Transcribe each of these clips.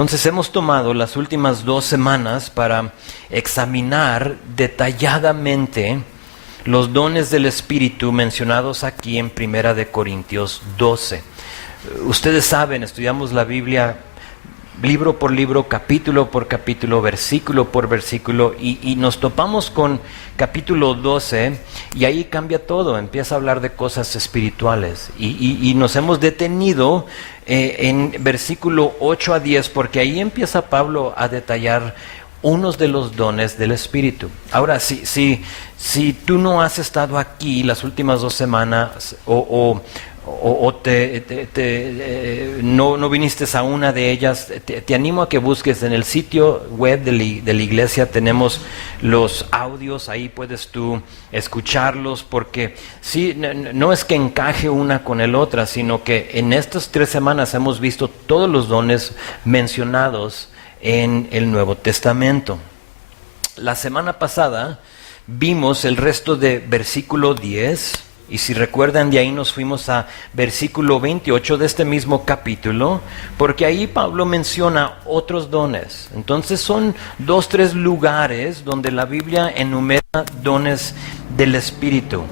Entonces hemos tomado las últimas 2 semanas para examinar detalladamente los dones del Espíritu mencionados aquí en Primera de Corintios 12. Ustedes saben, estudiamos la Biblia libro por libro, capítulo por capítulo, versículo por versículo, y nos topamos con capítulo 12, y ahí cambia todo, empieza a hablar de cosas espirituales, y nos hemos detenido en versículo 8 a 10, porque ahí empieza Pablo a detallar unos de los dones del Espíritu. Ahora, si tú no has estado aquí las últimas 2 semanas, no viniste a una de ellas, te animo a que busques en el sitio web de la iglesia. Tenemos los audios, ahí puedes tú escucharlos, porque sí, no es que encaje una con el otra, sino que en estas 3 semanas hemos visto todos los dones mencionados en el Nuevo Testamento. La semana pasada vimos el resto de versículo 10, y si recuerdan, de ahí nos fuimos a versículo 28 de este mismo capítulo, porque ahí Pablo menciona otros dones. Entonces son 2-3 lugares donde la Biblia enumera dones del Espíritu.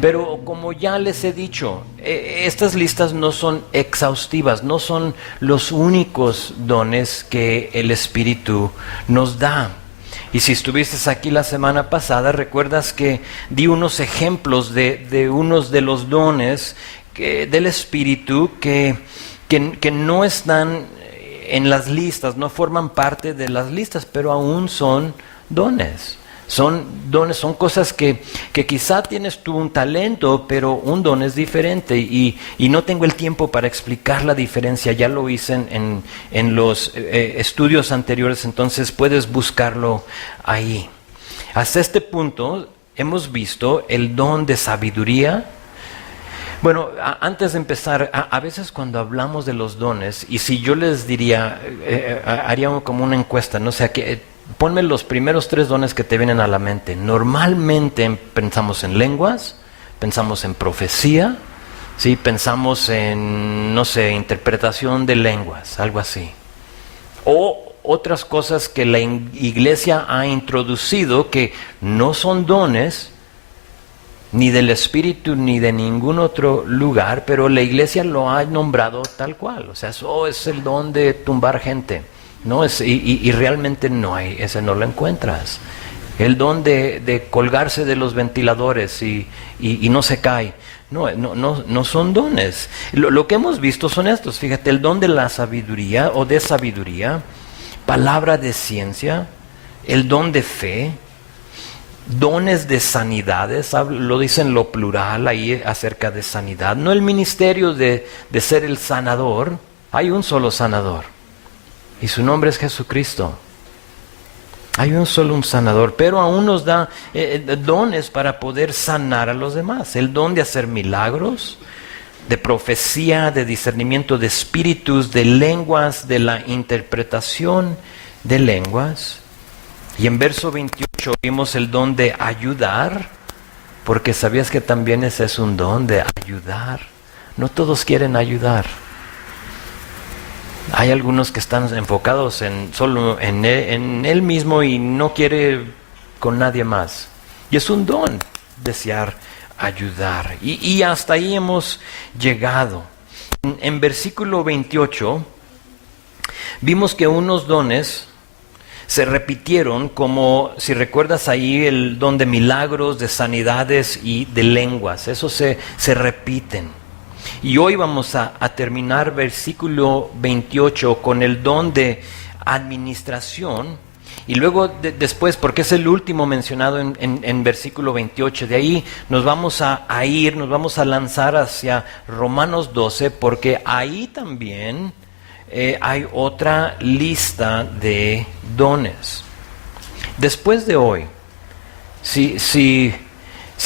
Pero como ya les he dicho, estas listas no son exhaustivas, no son los únicos dones que el Espíritu nos da. Y si estuviste aquí la semana pasada, recuerdas que di unos ejemplos de unos de los dones del Espíritu que no están en las listas, no forman parte de las listas, pero aún son dones. Son dones, son cosas que quizá tienes tú un talento, pero un don es diferente, y no tengo el tiempo para explicar la diferencia. Ya lo hice en los estudios anteriores, entonces puedes buscarlo ahí. Hasta este punto hemos visto el don de sabiduría. Bueno, antes de empezar, a veces cuando hablamos de los dones, y si yo les diría, haría como una encuesta, no sé, ponme los primeros 3 dones que te vienen a la mente. Normalmente pensamos en lenguas, pensamos en profecía, ¿sí? Pensamos en, no sé, interpretación de lenguas, algo así. O otras cosas que la iglesia ha introducido que no son dones, ni del Espíritu, ni de ningún otro lugar, pero la iglesia lo ha nombrado tal cual. O sea, eso es el don de tumbar gente. No es, y realmente no hay, ese no lo encuentras. El don de colgarse de los ventiladores y no se cae. No son dones. Lo que hemos visto son estos. Fíjate, el don de la sabiduría o de sabiduría, palabra de ciencia, el don de fe, dones de sanidades, lo dicen lo plural ahí acerca de sanidad. No el ministerio de ser el sanador, hay un solo sanador. Y su nombre es Jesucristo. Hay un sanador, pero aún nos da dones para poder sanar a los demás. El don de hacer milagros, de profecía, de discernimiento de espíritus, de lenguas, de la interpretación de lenguas. Y en verso 28 vimos el don de ayudar, porque sabías que también ese es un don de ayudar. No todos quieren ayudar. Hay algunos que están enfocados solo en él mismo y no quiere con nadie más. Y es un don desear ayudar. Y hasta ahí hemos llegado. En versículo 28 vimos que unos dones se repitieron, como si recuerdas ahí el don de milagros, de sanidades y de lenguas. Eso se repiten. Y hoy vamos a terminar versículo 28 con el don de administración. Y luego después, porque es el último mencionado en versículo 28, de ahí nos vamos a ir, nos vamos a lanzar hacia Romanos 12, porque ahí también hay otra lista de dones. Después de hoy, si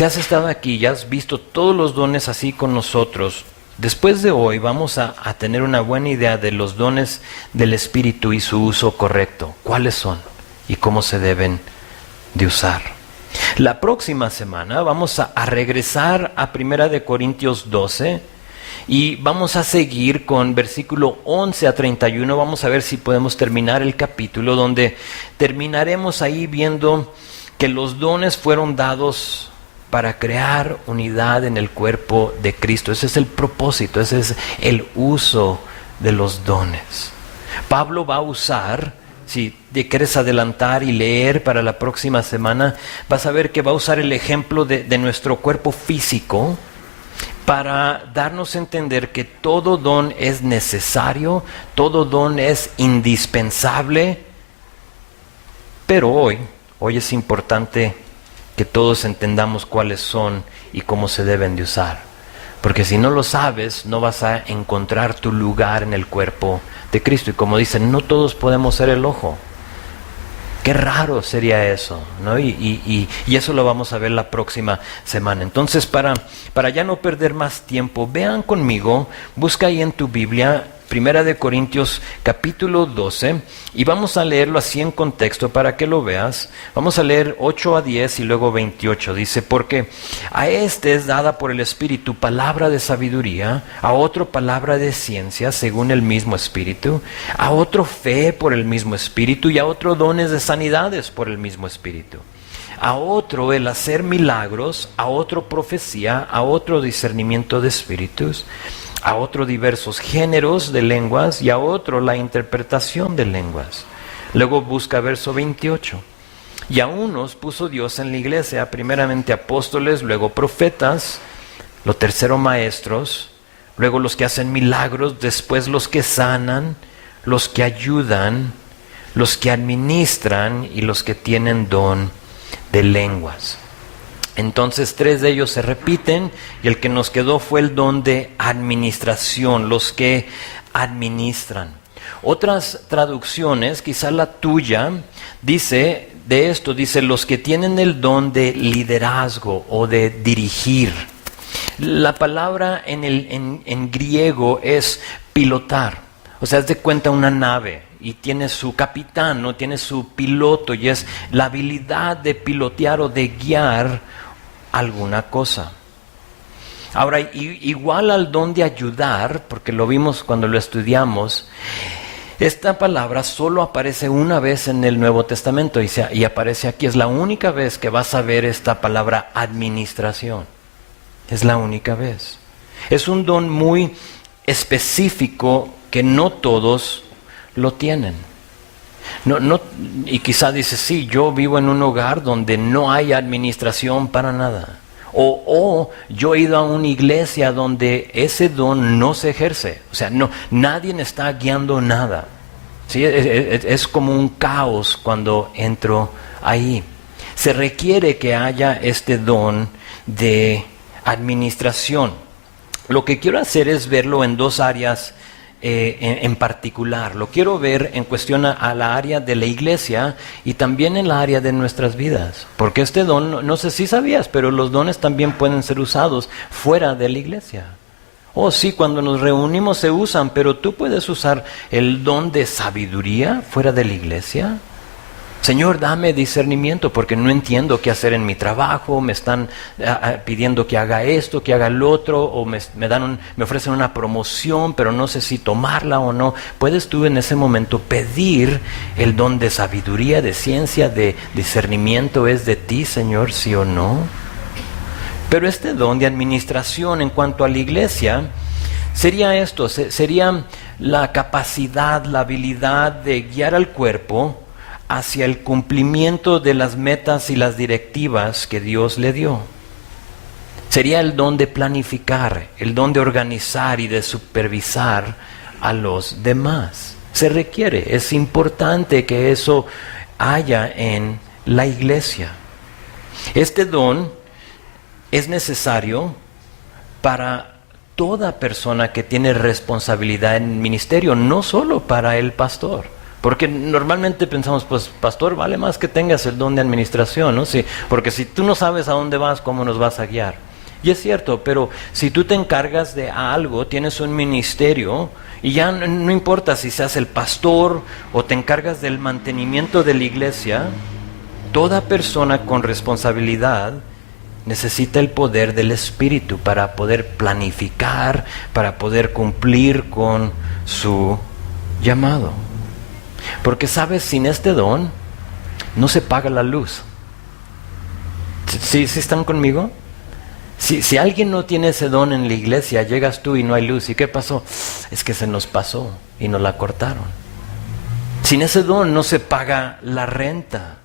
has estado aquí y has visto todos los dones así con nosotros, después de hoy vamos a tener una buena idea de los dones del Espíritu y su uso correcto. ¿Cuáles son y cómo se deben de usar? La próxima semana vamos a regresar a 1 Corintios 12 Y vamos a seguir con versículo 11 a 31. Vamos a ver si podemos terminar el capítulo, donde terminaremos ahí viendo que los dones fueron dados para crear unidad en el cuerpo de Cristo. Ese es el propósito, ese es el uso de los dones. Pablo va a usar, si te quieres adelantar y leer para la próxima semana, vas a ver que va a usar el ejemplo de nuestro cuerpo físico para darnos a entender que todo don es necesario, todo don es indispensable, pero hoy es importante que todos entendamos cuáles son y cómo se deben de usar. Porque si no lo sabes, no vas a encontrar tu lugar en el cuerpo de Cristo. Y como dicen, no todos podemos ser el ojo. Qué raro sería eso, ¿no? Y eso lo vamos a ver la próxima semana. Entonces, para ya no perder más tiempo, vean conmigo, busca ahí en tu Biblia, 1 Corintios capítulo 12, y vamos a leerlo así en contexto para que lo veas. Vamos a leer 8 a 10 y luego 28. Dice, porque a este es dada por el Espíritu palabra de sabiduría, a otro palabra de ciencia según el mismo Espíritu, a otro fe por el mismo Espíritu y a otro dones de sanidades por el mismo Espíritu. A otro el hacer milagros, a otro profecía, a otro discernimiento de espíritus, a otro diversos géneros de lenguas y a otro la interpretación de lenguas. Luego busca verso 28. Y a unos puso Dios en la iglesia, primeramente apóstoles, luego profetas, lo tercero maestros, luego los que hacen milagros, después los que sanan, los que ayudan, los que administran y los que tienen don de lenguas. Entonces 3 de ellos se repiten y el que nos quedó fue el don de administración, los que administran. Otras traducciones, quizá la tuya, dice de esto, dice los que tienen el don de liderazgo o de dirigir. La palabra en griego es pilotar, o sea, haz de cuenta una nave. Y tiene su capitán, ¿no? Tiene su piloto, y es la habilidad de pilotear o de guiar alguna cosa. Ahora, igual al don de ayudar, porque lo vimos cuando lo estudiamos, esta palabra solo aparece una vez en el Nuevo Testamento y aparece aquí. Es la única vez que vas a ver esta palabra administración. Es la única vez. Es un don muy específico que no todos lo tienen. Y quizá dices, sí, yo vivo en un hogar donde no hay administración para nada. O yo he ido a una iglesia donde ese don no se ejerce. O sea, nadie está guiando nada. ¿Sí? Es como un caos cuando entro ahí. Se requiere que haya este don de administración. Lo que quiero hacer es verlo en 2 áreas en particular. Lo quiero ver en cuestión a la área de la iglesia y también en la área de nuestras vidas, porque este don, no sé si sabías, pero los dones también pueden ser usados fuera de la iglesia. Sí, cuando nos reunimos se usan, pero tú puedes usar el don de sabiduría fuera de la iglesia. Señor, dame discernimiento porque no entiendo qué hacer en mi trabajo, me están pidiendo que haga esto, que haga el otro, o me ofrecen una promoción, pero no sé si tomarla o no. Puedes tú en ese momento pedir el don de sabiduría, de ciencia, de discernimiento. ¿Es de ti, Señor, sí o no? Pero este don de administración en cuanto a la iglesia sería esto, sería la capacidad, la habilidad de guiar al cuerpo hacia el cumplimiento de las metas y las directivas que Dios le dio. Sería el don de planificar, el don de organizar y de supervisar a los demás. Se requiere, es importante que eso haya en la iglesia. Este don es necesario para toda persona que tiene responsabilidad en el ministerio, no solo para el pastor. Porque normalmente pensamos, pues pastor, vale más que tengas el don de administración, ¿no? Sí, porque si tú no sabes a dónde vas, ¿cómo nos vas a guiar? Y es cierto, pero si tú te encargas de algo, tienes un ministerio, y ya no importa si seas el pastor o te encargas del mantenimiento de la iglesia, toda persona con responsabilidad necesita el poder del Espíritu para poder planificar, para poder cumplir con su llamado. Porque sabes, sin este don no se paga la luz. ¿Sí están conmigo? Si alguien no tiene ese don en la iglesia, llegas tú y no hay luz. ¿Y qué pasó? Es que se nos pasó y nos la cortaron. Sin ese don no se paga la renta.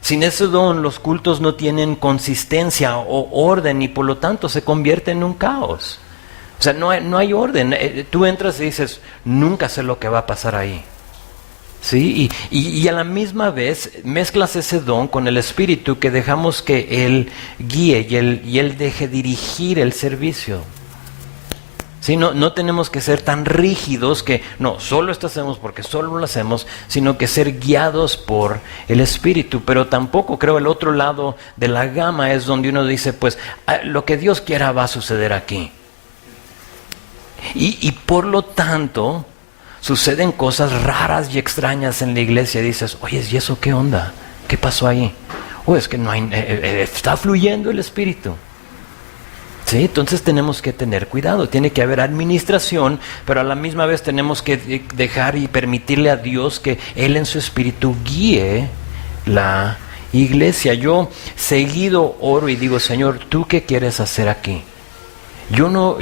Sin ese don los cultos no tienen consistencia o orden y por lo tanto se convierte en un caos. O sea, no hay orden. Tú entras y dices, nunca sé lo que va a pasar ahí. ¿Sí? Y a la misma vez mezclas ese don con el Espíritu que dejamos que Él guíe y Él deje dirigir el servicio. ¿Sí? No tenemos que ser tan rígidos que no, solo esto hacemos porque solo lo hacemos, sino que ser guiados por el Espíritu. Pero tampoco creo el otro lado de la gama es donde uno dice, pues lo que Dios quiera va a suceder aquí. Y por lo tanto suceden cosas raras y extrañas en la iglesia. Dices, oye, ¿y eso qué onda? ¿Qué pasó ahí? Es que no hay, está fluyendo el Espíritu. ¿Sí? Entonces tenemos que tener cuidado, tiene que haber administración, pero a la misma vez tenemos que dejar y permitirle a Dios que Él en su Espíritu guíe la iglesia. Yo seguido oro y digo, Señor, ¿tú qué quieres hacer aquí? Yo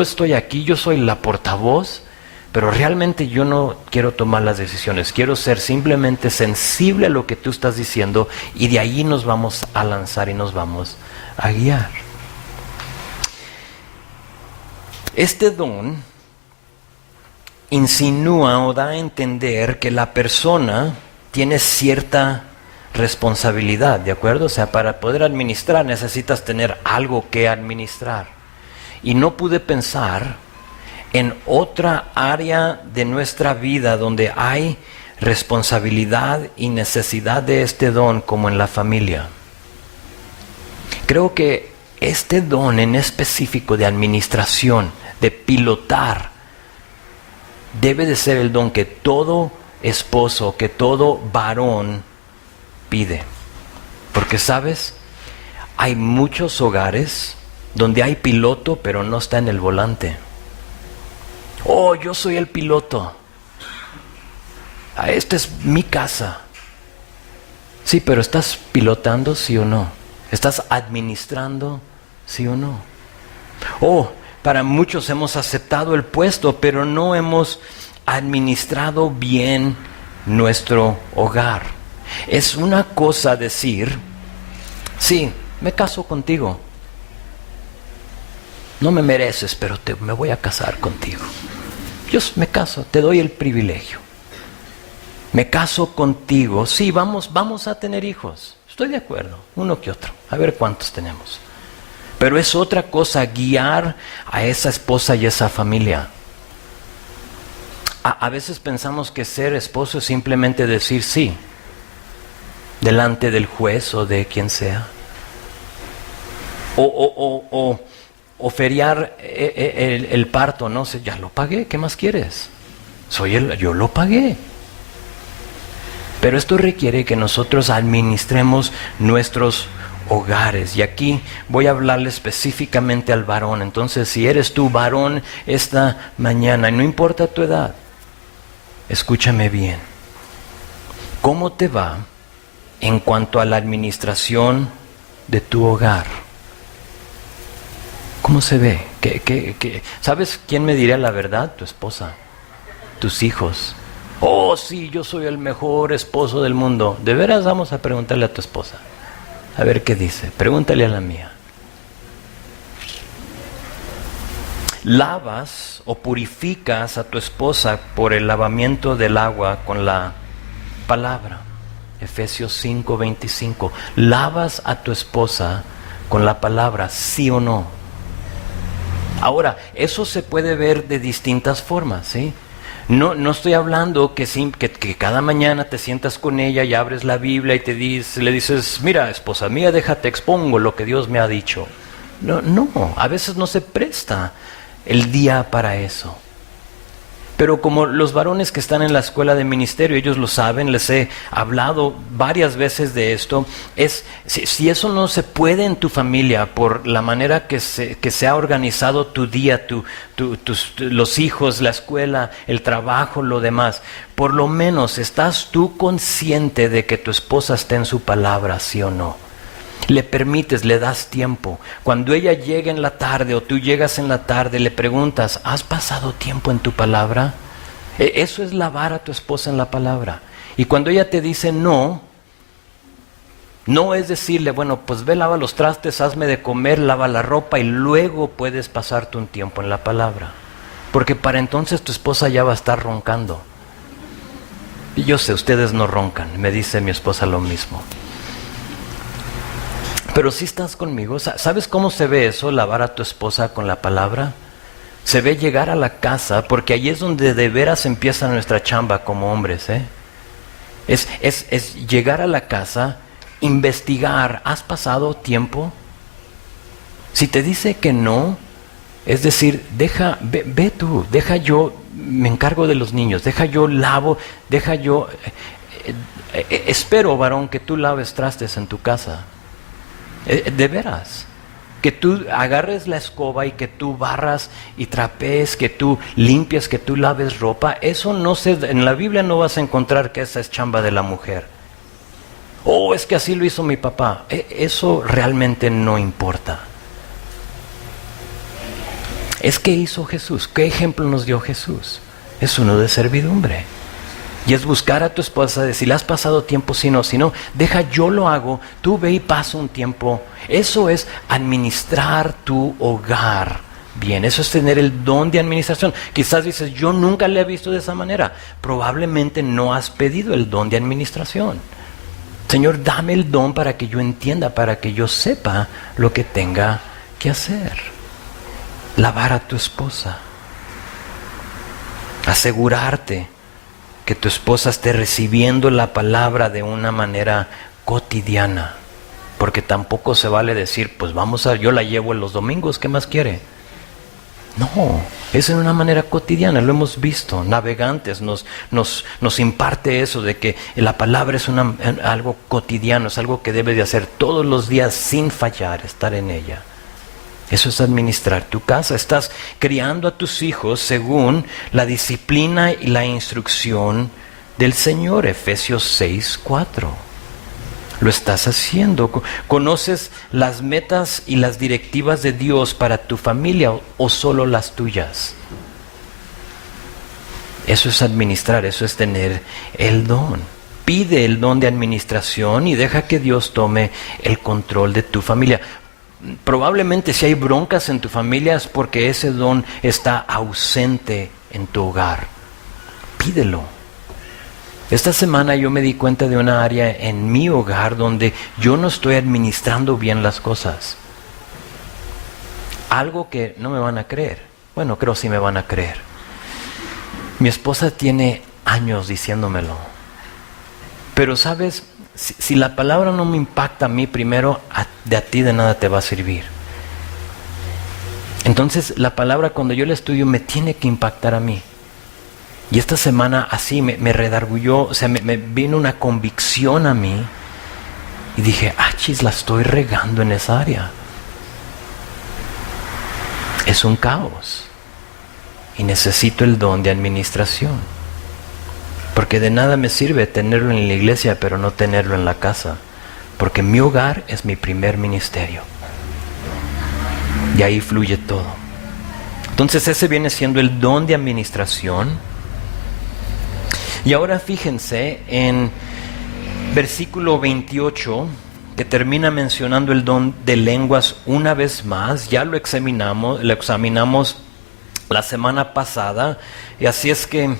estoy aquí, yo soy la portavoz, pero realmente yo no quiero tomar las decisiones, quiero ser simplemente sensible a lo que tú estás diciendo y de ahí nos vamos a lanzar y nos vamos a guiar. Este don insinúa o da a entender que la persona tiene cierta responsabilidad, ¿de acuerdo? O sea, para poder administrar necesitas tener algo que administrar. Y no pude pensar en otra área de nuestra vida donde hay responsabilidad y necesidad de este don como en la familia. Creo que este don en específico de administración, de pilotar, debe de ser el don que todo esposo, que todo varón pide. Porque, ¿sabes? Hay muchos hogares donde hay piloto, pero no está en el volante. Oh, yo soy el piloto. Esta es mi casa. Sí, pero ¿estás pilotando, sí o no? ¿Estás administrando, sí o no? Para muchos hemos aceptado el puesto, pero no hemos administrado bien nuestro hogar. Es una cosa decir, sí, me caso contigo. No me mereces, pero me voy a casar contigo. Yo me caso, te doy el privilegio. Me caso contigo, sí, vamos a tener hijos. Estoy de acuerdo, uno que otro, a ver cuántos tenemos. Pero es otra cosa guiar a esa esposa y esa familia. A veces pensamos que ser esposo es simplemente decir sí, delante del juez o de quien sea. O feriar el parto, no sé, ya lo pagué, ¿qué más quieres? Yo lo pagué. Pero esto requiere que nosotros administremos nuestros hogares. Y aquí voy a hablarle específicamente al varón. Entonces, si eres tú varón esta mañana, y no importa tu edad, escúchame bien. ¿Cómo te va en cuanto a la administración de tu hogar? ¿Cómo se ve? ¿Sabes quién me diría la verdad? Tu esposa, tus hijos. Oh, sí, yo soy el mejor esposo del mundo. ¿De veras? Vamos a preguntarle a tu esposa. A ver qué dice. Pregúntale a la mía. ¿Lavas o purificas a tu esposa por el lavamiento del agua con la palabra? Efesios 5:25. ¿Lavas a tu esposa con la palabra, sí o no? Ahora, eso se puede ver de distintas formas, ¿sí? No estoy hablando que cada mañana te sientas con ella y abres la Biblia y le dices, mira, esposa mía, déjate expongo lo que Dios me ha dicho. No, a veces no se presta el día para eso. Pero como los varones que están en la escuela de ministerio, ellos lo saben, les he hablado varias veces de esto, si eso no se puede en tu familia por la manera que se ha organizado tu día, los hijos, la escuela, el trabajo, lo demás, por lo menos estás tú consciente de que tu esposa está en su palabra, ¿sí o no? Le permites, le das tiempo. Cuando ella llega en la tarde o tú llegas en la tarde, le preguntas, ¿has pasado tiempo en tu palabra? Eso es lavar a tu esposa en la palabra. Y cuando ella te dice no es decirle, bueno, pues ve, lava los trastes, hazme de comer, lava la ropa y luego puedes pasarte un tiempo en la palabra. Porque para entonces tu esposa ya va a estar roncando. Y yo sé, ustedes no roncan, me dice mi esposa lo mismo. Pero si estás conmigo, ¿sabes cómo se ve eso, lavar a tu esposa con la palabra? Se ve llegar a la casa, porque ahí es donde de veras empieza nuestra chamba como hombres, ¿eh? Es llegar a la casa, investigar, ¿has pasado tiempo? Si te dice que no, es decir, ve tú, deja yo, me encargo de los niños, deja yo lavo, deja yo, espero, varón, que tú laves trastes en tu casa. De veras, que tú agarres la escoba y que tú barras y trapees, que tú limpies, que tú laves ropa. Eso en la Biblia no vas a encontrar que esa es chamba de la mujer. Es que así lo hizo mi papá. Eso realmente no importa. Es que hizo Jesús. ¿Qué ejemplo nos dio Jesús? Es uno de servidumbre. Y es buscar a tu esposa, decirle, ¿has pasado tiempo? Si no, deja, yo lo hago, tú ve y pasa un tiempo. Eso es administrar tu hogar bien, eso es tener el don de administración. Quizás dices, yo nunca le he visto de esa manera. Probablemente no has pedido el don de administración. Señor, dame el don para que yo entienda, para que yo sepa lo que tenga que hacer. Lavar a tu esposa. Asegurarte que tu esposa esté recibiendo la palabra de una manera cotidiana, porque tampoco se vale decir, pues yo la llevo en los domingos, ¿qué más quiere? No, es en una manera cotidiana, lo hemos visto. Navegantes nos imparte eso de que la palabra es algo cotidiano, es algo que debes de hacer todos los días sin fallar, estar en ella. Eso es administrar tu casa. Estás criando a tus hijos según la disciplina y la instrucción del Señor. Efesios 6:4. Lo estás haciendo. ¿Conoces las metas y las directivas de Dios para tu familia o solo las tuyas? Eso es administrar, eso es tener el don. Pide el don de administración y deja que Dios tome el control de tu familia. Probablemente si hay broncas en tu familia es porque ese don está ausente en tu hogar. Pídelo. Esta semana yo me di cuenta de una área en mi hogar donde yo no estoy administrando bien las cosas. Algo que no me van a creer. Bueno, creo sí me van a creer. Mi esposa tiene años diciéndomelo. Pero sabes, si la palabra no me impacta a mí primero, de a ti de nada te va a servir. Entonces la palabra cuando yo la estudio me tiene que impactar a mí. Y esta semana así me redargulló, o sea, me vino una convicción a mí. Y dije, la estoy regando en esa área. Es un caos. Y necesito el don de administración. Porque de nada me sirve tenerlo en la iglesia, pero no tenerlo en la casa. Porque mi hogar es mi primer ministerio. Y ahí fluye todo. Entonces ese viene siendo el don de administración. Y ahora fíjense en versículo 28, que termina mencionando el don de lenguas una vez más. Ya lo examinamos la semana pasada, y así es que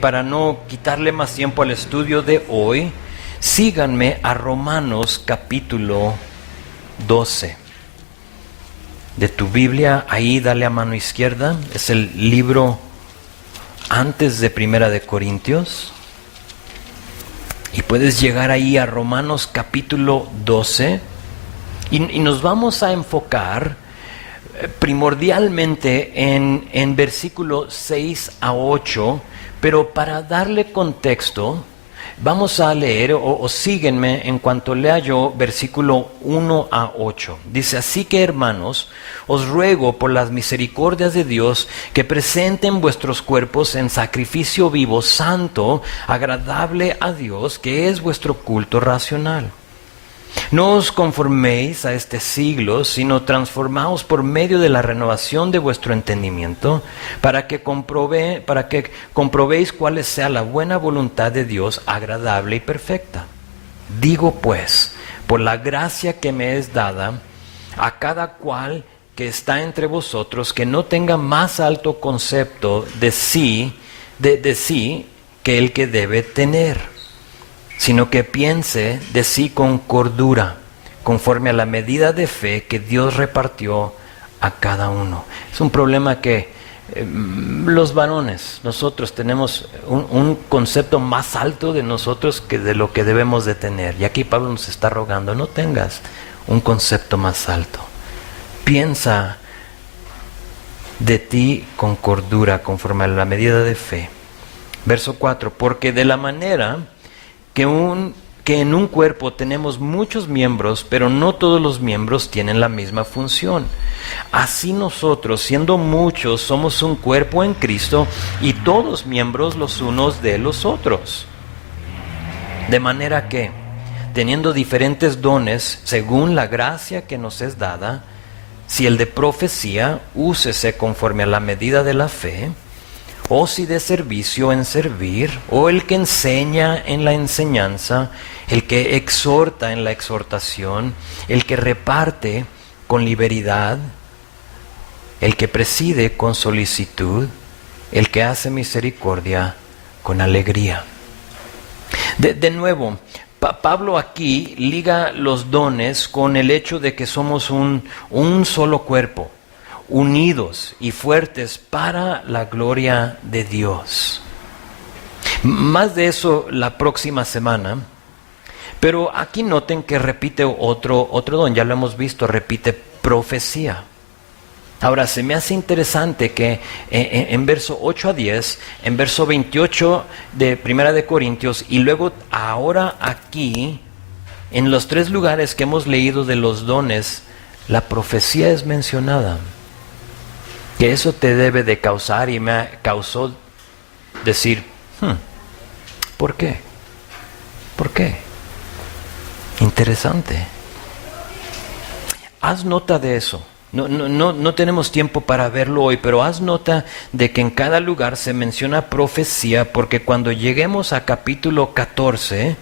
para no quitarle más tiempo al estudio de hoy, síganme a Romanos capítulo 12 de tu Biblia. Ahí dale a mano izquierda, es el libro antes de Primera de Corintios, y puedes llegar ahí a Romanos capítulo 12 y nos vamos a enfocar primordialmente en versículos 6 a 8, pero para darle contexto, vamos a leer, o síguenme en cuanto lea yo, versículo 1 a 8. Dice, así que hermanos, os ruego por las misericordias de Dios que presenten vuestros cuerpos en sacrificio vivo, santo, agradable a Dios, que es vuestro culto racional. No os conforméis a este siglo, sino transformaos por medio de la renovación de vuestro entendimiento, para que comprobéis cuál sea la buena voluntad de Dios, agradable y perfecta. Digo pues, por la gracia que me es dada, a cada cual que está entre vosotros, que no tenga más alto concepto de sí que el que debe tener, sino que piense de sí con cordura, conforme a la medida de fe que Dios repartió a cada uno. Es un problema que los varones, nosotros tenemos un concepto más alto de nosotros que de lo que debemos de tener. Y aquí Pablo nos está rogando, no tengas un concepto más alto. Piensa de ti con cordura, conforme a la medida de fe. Verso 4, porque de la manera que en un cuerpo tenemos muchos miembros, pero no todos los miembros tienen la misma función. Así nosotros, siendo muchos, somos un cuerpo en Cristo y todos miembros los unos de los otros. De manera que, teniendo diferentes dones, según la gracia que nos es dada, si el de profecía, úsese conforme a la medida de la fe, o si de servicio en servir, o el que enseña en la enseñanza, el que exhorta en la exhortación, el que reparte con liberalidad, el que preside con solicitud, el que hace misericordia con alegría. De nuevo, Pablo aquí liga los dones con el hecho de que somos un solo cuerpo, unidos y fuertes para la gloria de Dios. Más de eso la próxima semana, pero aquí noten que repite otro don, ya lo hemos visto, repite profecía. Ahora, se me hace interesante que en verso 8 a 10, en verso 28 de Primera de Corintios, y luego ahora aquí, en los 3 lugares que hemos leído de los dones, la profecía es mencionada. Que eso te debe de causar, y me causó decir, ¿por qué? ¿Por qué? Interesante. Haz nota de eso. No tenemos tiempo para verlo hoy, pero haz nota de que en cada lugar se menciona profecía, porque cuando lleguemos a capítulo 14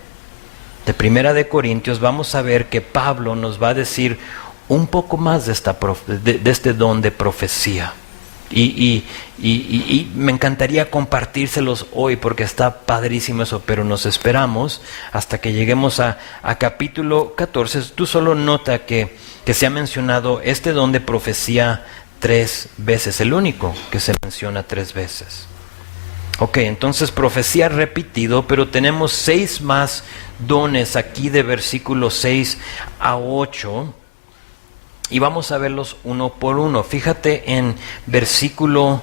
de Primera de Corintios, vamos a ver que Pablo nos va a decir un poco más de este don de profecía. Y me encantaría compartírselos hoy porque está padrísimo eso, pero nos esperamos hasta que lleguemos a capítulo 14. Tú solo nota que se ha mencionado este don de profecía 3 veces, el único que se menciona 3 veces. Ok, entonces profecía repetido, pero tenemos 6 más dones aquí de versículos 6 a 8. Y vamos a verlos uno por uno. Fíjate en versículo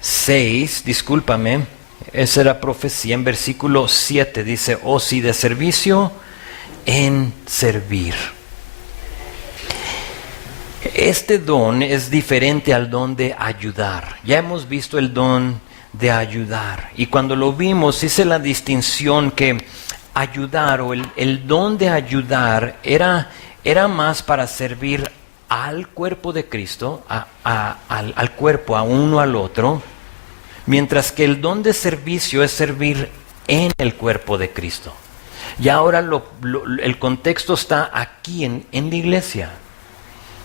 6, discúlpame, esa era profecía. En versículo 7 dice, o si de servicio en servir. Este don es diferente al don de ayudar. Ya hemos visto el don de ayudar. Y cuando lo vimos, hice la distinción que ayudar o el don de ayudar era más para servir al cuerpo de Cristo, al cuerpo, a uno al otro, mientras que el don de servicio es servir en el cuerpo de Cristo. Y ahora el contexto está aquí en la iglesia.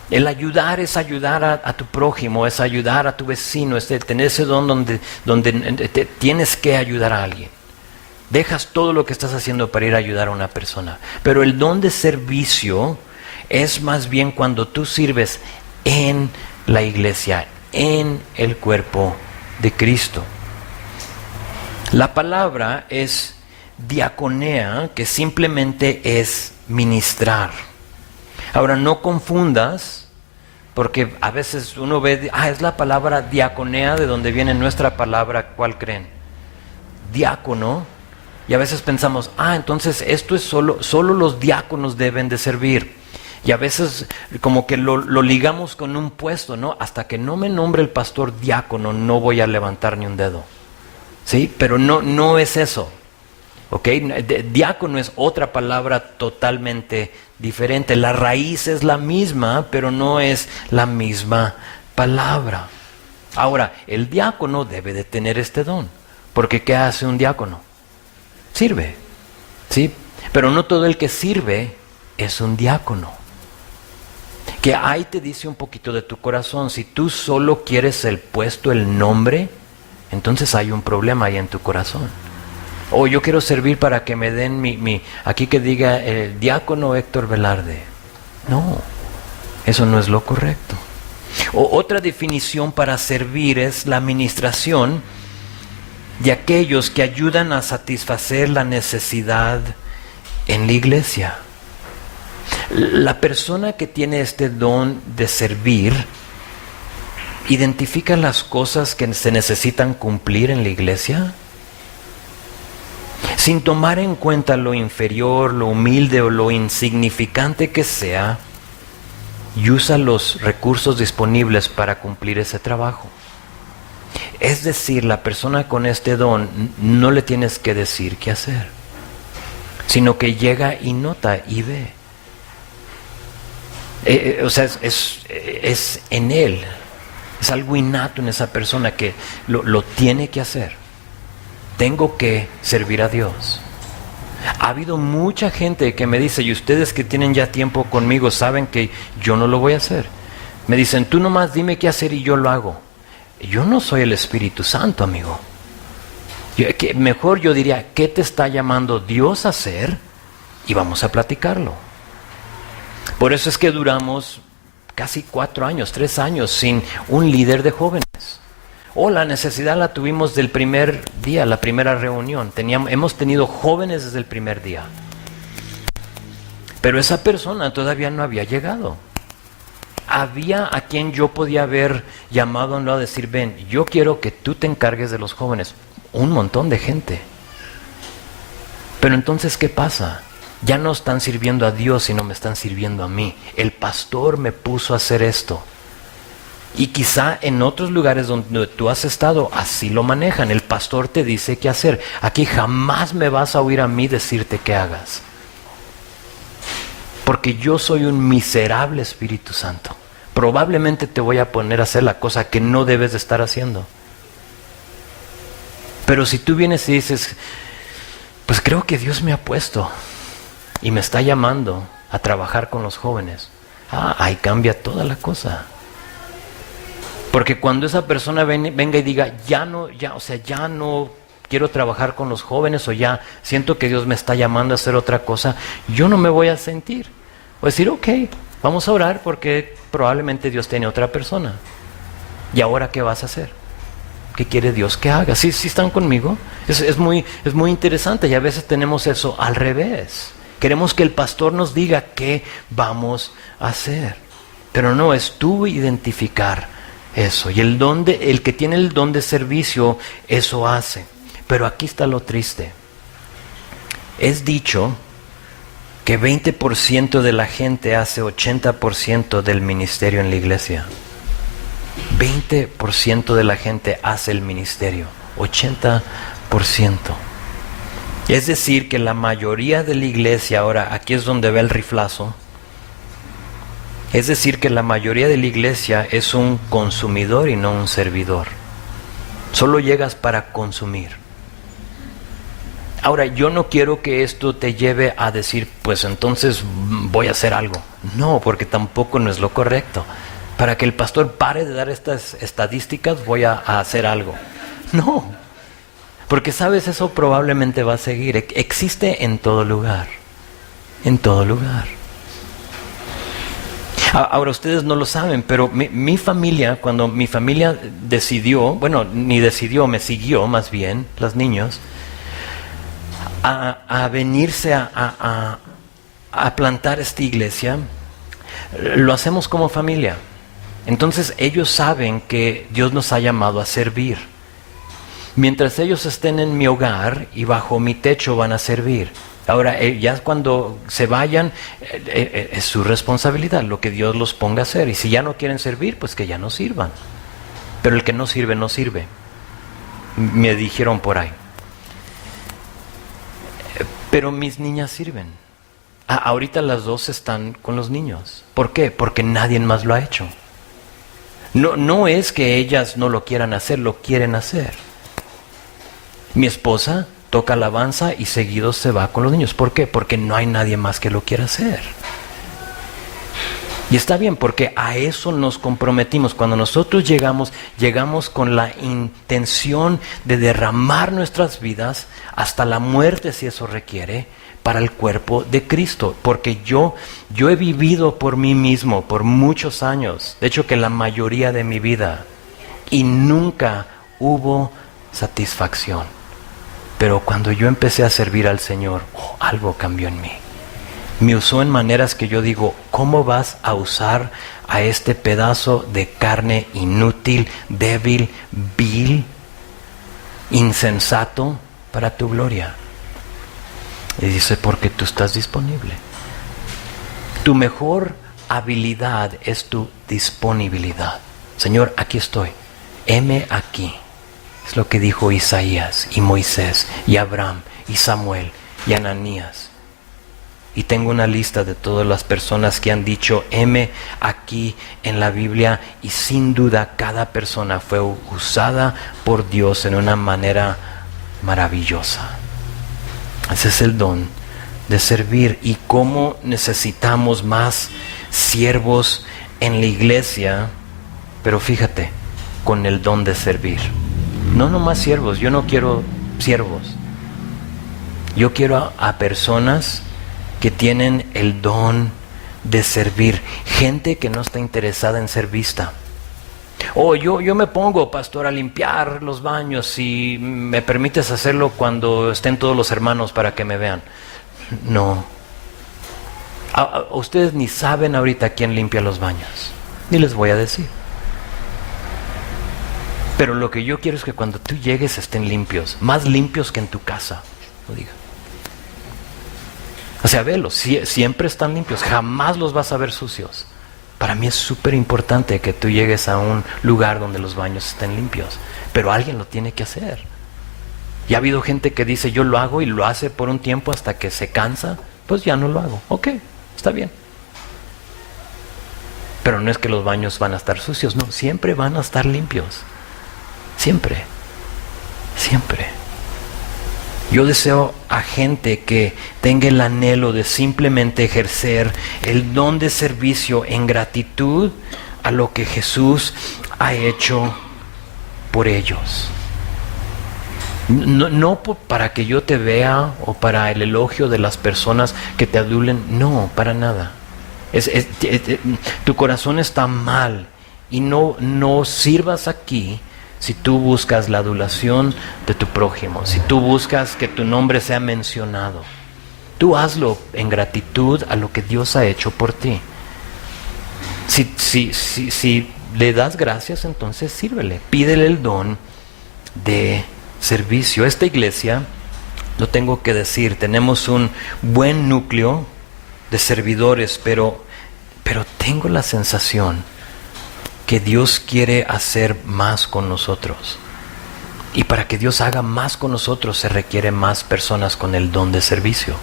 El ayudar es ayudar a tu prójimo, es ayudar a tu vecino, es tener ese don donde tienes que ayudar a alguien. Dejas todo lo que estás haciendo para ir a ayudar a una persona. Pero el don de servicio es más bien cuando tú sirves en la iglesia, en el cuerpo de Cristo. La palabra es diaconea, que simplemente es ministrar. Ahora, no confundas Porque a veces uno ve, es la palabra diaconea de donde viene nuestra palabra, ¿cuál creen? Diácono. Y a veces pensamos, entonces esto es solo los diáconos deben de servir. Y a veces como que lo ligamos con un puesto, ¿no? Hasta que no me nombre el pastor diácono, no voy a levantar ni un dedo. ¿Sí? Pero no es eso. ¿Ok? Diácono es otra palabra totalmente diferente. La raíz es la misma, pero no es la misma palabra. Ahora, el diácono debe de tener este don. Porque ¿qué hace un diácono? Sirve. ¿Sí? Pero no todo el que sirve es un diácono. Que ahí te dice un poquito de tu corazón. Si tú solo quieres el puesto, el nombre, entonces hay un problema ahí en tu corazón. O yo quiero servir para que me den aquí que diga el diácono Héctor Velarde. No, eso no es lo correcto. O otra definición para servir es la administración de aquellos que ayudan a satisfacer la necesidad en la iglesia. La persona que tiene este don de servir identifica las cosas que se necesitan cumplir en la iglesia sin tomar en cuenta lo inferior, lo humilde o lo insignificante que sea, y usa los recursos disponibles para cumplir ese trabajo. Es decir, la persona con este don no le tienes que decir qué hacer, sino que llega y nota y ve. O sea, es en él, es algo innato en esa persona que lo tiene que hacer. Tengo que servir a Dios. Ha habido mucha gente que me dice, y ustedes que tienen ya tiempo conmigo saben que yo no lo voy a hacer. Me dicen, tú nomás dime qué hacer y yo lo hago. Yo no soy el Espíritu Santo, amigo. Mejor yo diría, ¿qué te está llamando Dios a hacer? Y vamos a platicarlo. Por eso es que duramos casi 4 años, 3 años sin un líder de jóvenes. La necesidad la tuvimos del primer día, la primera reunión. Hemos tenido jóvenes desde el primer día. Pero esa persona todavía no había llegado. Había a quien yo podía haber llamado a un lado a decir, ven, yo quiero que tú te encargues de los jóvenes. Un montón de gente. Pero entonces, ¿qué pasa? Ya no están sirviendo a Dios, sino me están sirviendo a mí. El pastor me puso a hacer esto. Y quizá en otros lugares donde tú has estado, así lo manejan. El pastor te dice qué hacer. Aquí jamás me vas a oír a mí decirte qué hagas. Porque yo soy un miserable Espíritu Santo. Probablemente te voy a poner a hacer la cosa que no debes de estar haciendo. Pero si tú vienes y dices, pues creo que Dios me ha puesto y me está llamando a trabajar con los jóvenes. Ahí cambia toda la cosa. Porque cuando esa persona venga y diga, ya no quiero trabajar con los jóvenes, o ya siento que Dios me está llamando a hacer otra cosa, yo no me voy a sentir. Voy a decir, ok, vamos a orar porque probablemente Dios tiene otra persona. ¿Y ahora qué vas a hacer? ¿Qué quiere Dios que haga? ¿Sí están conmigo? Es muy interesante, y a veces tenemos eso al revés. Queremos que el pastor nos diga qué vamos a hacer. Pero no, es tú identificar eso. Y el que tiene el don de servicio, eso hace. Pero aquí está lo triste. Es dicho que 20% de la gente hace 80% del ministerio en la iglesia. 20% de la gente hace el ministerio. 80%. Es decir, que la mayoría de la iglesia, ahora aquí es donde ve el riflazo. Es decir, que la mayoría de la iglesia es un consumidor y no un servidor. Solo llegas para consumir. Ahora, yo no quiero que esto te lleve a decir, pues entonces voy a hacer algo. No, porque tampoco no es lo correcto. Para que el pastor pare de dar estas estadísticas, voy a hacer algo. No, porque sabes, eso probablemente va a seguir. Existe en todo lugar. En todo lugar. Ahora, ustedes no lo saben, pero mi familia, cuando mi familia decidió, bueno, ni decidió, me siguió más bien, los niños, a venirse a plantar esta iglesia, lo hacemos como familia. Entonces ellos saben que Dios nos ha llamado a servir. Mientras ellos estén en mi hogar y bajo mi techo van a servir. Ahora, ya cuando se vayan, es su responsabilidad, lo que Dios los ponga a hacer. Y si ya no quieren servir, pues que ya no sirvan. Pero el que no sirve, no sirve. Me dijeron por ahí. Pero mis niñas sirven. Ahorita las dos están con los niños. ¿Por qué? Porque nadie más lo ha hecho. No es que ellas no lo quieran hacer, lo quieren hacer. Mi esposa toca alabanza y seguido se va con los niños. ¿Por qué? Porque no hay nadie más que lo quiera hacer. Y está bien, porque a eso nos comprometimos. Cuando nosotros llegamos con la intención de derramar nuestras vidas hasta la muerte, si eso requiere, para el cuerpo de Cristo. Porque yo he vivido por mí mismo por muchos años, de hecho que la mayoría de mi vida, y nunca hubo satisfacción. Pero cuando yo empecé a servir al Señor, algo cambió en mí. Me usó en maneras que yo digo, ¿cómo vas a usar a este pedazo de carne inútil, débil, vil, insensato para tu gloria? Y dice, porque tú estás disponible. Tu mejor habilidad es tu disponibilidad. Señor, aquí estoy. Heme aquí. Es lo que dijo Isaías y Moisés y Abraham y Samuel y Ananías. Y tengo una lista de todas las personas que han dicho heme aquí en la Biblia, y sin duda cada persona fue usada por Dios en una manera maravillosa. Ese es el don de servir. Y cómo necesitamos más siervos en la iglesia, pero fíjate, con el don de servir. No nomás siervos, yo no quiero siervos. Yo quiero a personas que tienen el don de servir. Gente que no está interesada en ser vista. Yo me pongo, pastor, a limpiar los baños si me permites hacerlo cuando estén todos los hermanos para que me vean. No. Ustedes ni saben ahorita quién limpia los baños. Ni les voy a decir. Pero lo que yo quiero es que cuando tú llegues estén limpios. Más limpios que en tu casa. Lo diga. O sea, velos, siempre están limpios, jamás los vas a ver sucios. Para mí es súper importante que tú llegues a un lugar donde los baños estén limpios, pero alguien lo tiene que hacer. Y ha habido gente que dice, yo lo hago, y lo hace por un tiempo hasta que se cansa, pues ya no lo hago. Ok, está bien. Pero no es que los baños van a estar sucios, no, siempre van a estar limpios. Siempre, siempre. Yo deseo a gente que tenga el anhelo de simplemente ejercer el don de servicio en gratitud a lo que Jesús ha hecho por ellos. No para que yo te vea o para el elogio de las personas que te adulen, no, para nada. Tu corazón está mal y no sirvas aquí. Si tú buscas la adulación de tu prójimo, si tú buscas que tu nombre sea mencionado, tú hazlo en gratitud a lo que Dios ha hecho por ti. Si le das gracias, entonces sírvele, pídele el don de servicio. Esta iglesia, lo tengo que decir, tenemos un buen núcleo de servidores, pero tengo la sensación que Dios quiere hacer más con nosotros. Y para que Dios haga más con nosotros se requiere más personas con el don de servicio.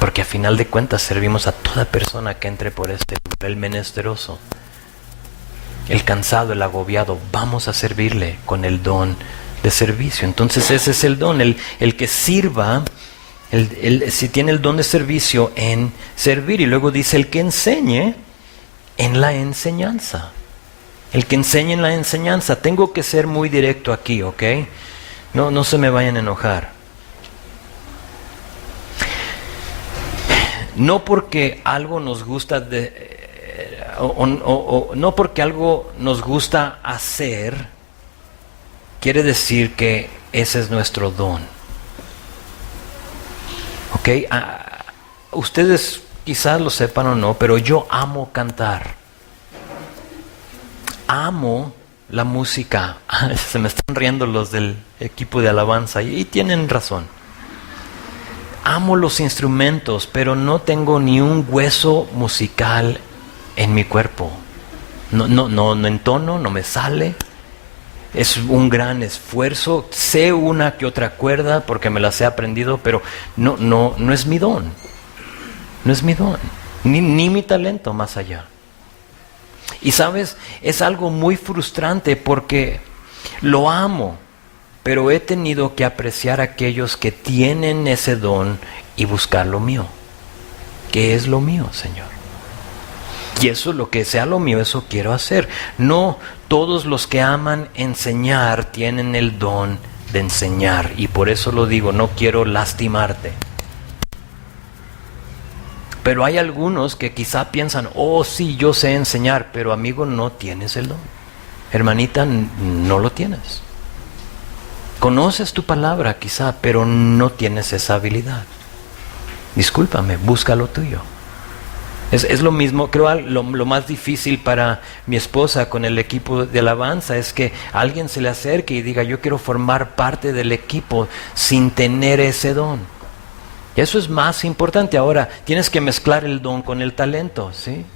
Porque a final de cuentas servimos a toda persona que entre por este nivel menesteroso. El cansado, el agobiado, vamos a servirle con el don de servicio. Entonces ese es el don, el que sirva, si tiene el don de servicio en servir. Y luego dice el que enseñe en la enseñanza. El que enseñe en la enseñanza. Tengo que ser muy directo aquí, ¿ok? No se me vayan a enojar. No porque algo nos gusta no porque algo nos gusta hacer, quiere decir que ese es nuestro don. ¿Ok? Ustedes quizás lo sepan o no, pero yo amo cantar. amo la música. Se me están riendo los del equipo de alabanza y tienen razón. Amo los instrumentos, pero no tengo ni un hueso musical en mi cuerpo. No entono, no me sale. Es un gran esfuerzo. Sé una que otra cuerda porque me las he aprendido, pero no es mi don. No es mi don, ni mi talento más allá. Y sabes, es algo muy frustrante porque lo amo, pero he tenido que apreciar a aquellos que tienen ese don y buscar lo mío. ¿Qué es lo mío, Señor? Y eso, lo que sea lo mío, eso quiero hacer. No todos los que aman enseñar tienen el don de enseñar. Y por eso lo digo, no quiero lastimarte. Pero hay algunos que quizá piensan, oh sí, yo sé enseñar, pero amigo, no tienes el don. Hermanita, no lo tienes. Conoces tu palabra quizá, pero no tienes esa habilidad. Discúlpame, busca lo tuyo. Es lo mismo, creo lo más difícil para mi esposa con el equipo de alabanza es que alguien se le acerque y diga, yo quiero formar parte del equipo sin tener ese don. Y eso es más importante. Ahora, tienes que mezclar el don con el talento, ¿sí?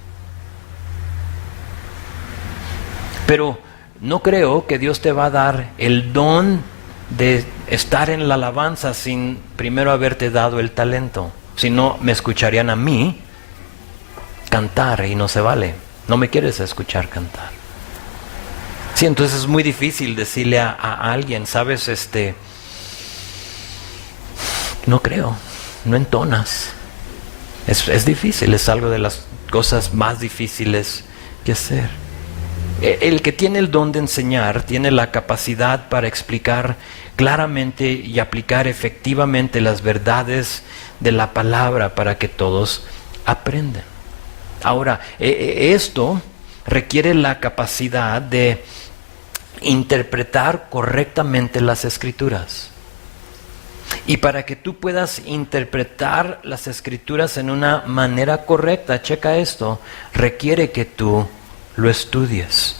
Pero no creo que Dios te va a dar el don de estar en la alabanza sin primero haberte dado el talento. Si no, me escucharían a mí cantar y no se vale. No me quieres escuchar cantar. Sí, entonces es muy difícil decirle a alguien, ¿sabes? No creo. No entonas. Es difícil, es algo de las cosas más difíciles que hacer. El que tiene el don de enseñar tiene la capacidad para explicar claramente y aplicar efectivamente las verdades de la palabra para que todos aprendan. Ahora, esto requiere la capacidad de interpretar correctamente las Escrituras. Y para que tú puedas interpretar las Escrituras en una manera correcta, checa esto, requiere que tú lo estudies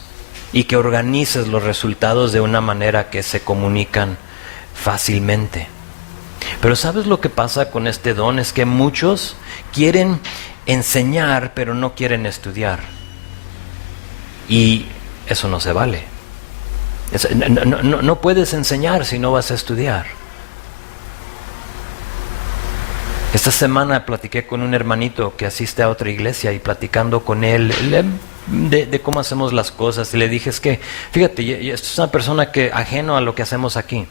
y que organices los resultados de una manera que se comunican fácilmente. Pero ¿sabes lo que pasa con este don? Es que muchos quieren enseñar, pero no quieren estudiar. Y eso no se vale. No puedes enseñar si no vas a estudiar. Esta semana platiqué con un hermanito que asiste a otra iglesia y platicando con él de cómo hacemos las cosas. Y le dije, es que, fíjate, esto es una persona que ajeno a lo que hacemos aquí.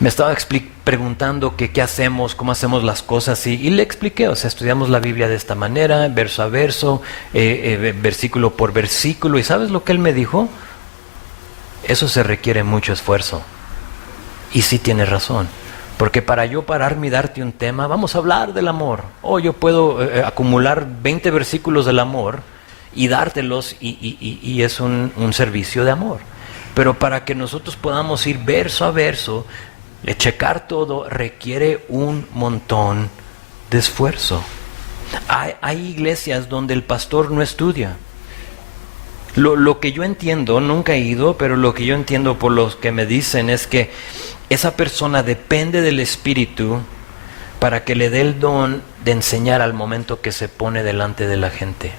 Me estaba preguntando qué hacemos, cómo hacemos las cosas y le expliqué, o sea, estudiamos la Biblia de esta manera, verso a verso, versículo por versículo. ¿Y sabes lo que él me dijo? Eso se requiere mucho esfuerzo. Y sí tiene razón. Porque para yo pararme y darte un tema, vamos a hablar del amor. O yo puedo acumular 20 versículos del amor y dártelos y es un servicio de amor. Pero para que nosotros podamos ir verso a verso, checar todo, requiere un montón de esfuerzo. Hay iglesias donde el pastor no estudia. Lo que yo entiendo, nunca he ido, pero lo que yo entiendo por los que me dicen es que esa persona depende del Espíritu para que le dé el don de enseñar al momento que se pone delante de la gente.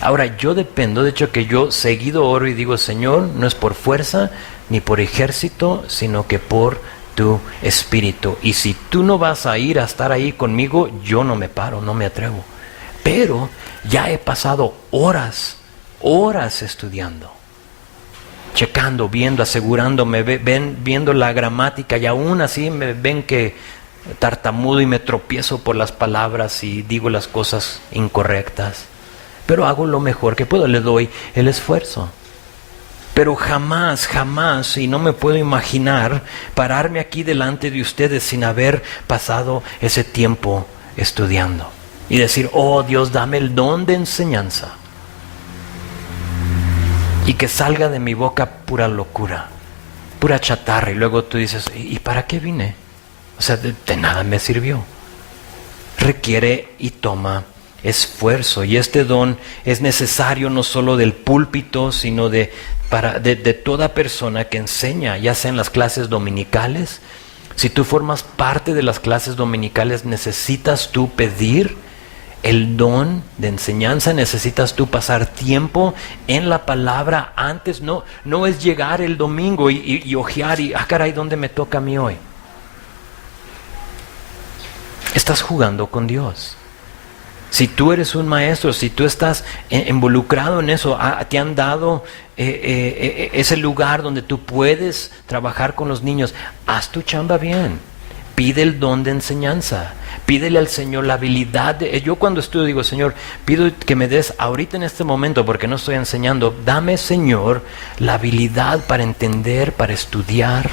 Ahora, yo dependo, de hecho que yo seguido oro y digo, Señor, no es por fuerza ni por ejército, sino que por tu Espíritu. Y si tú no vas a ir a estar ahí conmigo, yo no me paro, no me atrevo. Pero ya he pasado horas estudiando, checando, viendo, asegurándome, viendo la gramática, y aún así me ven que tartamudo y me tropiezo por las palabras y digo las cosas incorrectas. Pero hago lo mejor que puedo, le doy el esfuerzo. Pero jamás, y no me puedo imaginar pararme aquí delante de ustedes sin haber pasado ese tiempo estudiando. Y decir, oh Dios, dame el don de enseñanza. Y que salga de mi boca pura locura, pura chatarra. Y luego tú dices, ¿y para qué vine? O sea, de nada me sirvió. Requiere y toma esfuerzo. Y este don es necesario no solo del púlpito, sino de toda persona que enseña, ya sea en las clases dominicales. Si tú formas parte de las clases dominicales, necesitas tú pedir el don de enseñanza, necesitas tú pasar tiempo en la palabra antes. No es llegar el domingo y ojear y, caray, ¿dónde me toca a mí hoy? Estás jugando con Dios. Si tú eres un maestro, si tú estás involucrado en eso, te han dado ese lugar donde tú puedes trabajar con los niños, haz tu chamba bien. Pide el don de enseñanza. Pídele al Señor la habilidad. Yo cuando estudio digo, Señor, pido que me des ahorita en este momento, porque no estoy enseñando, dame, Señor, la habilidad para entender, para estudiar,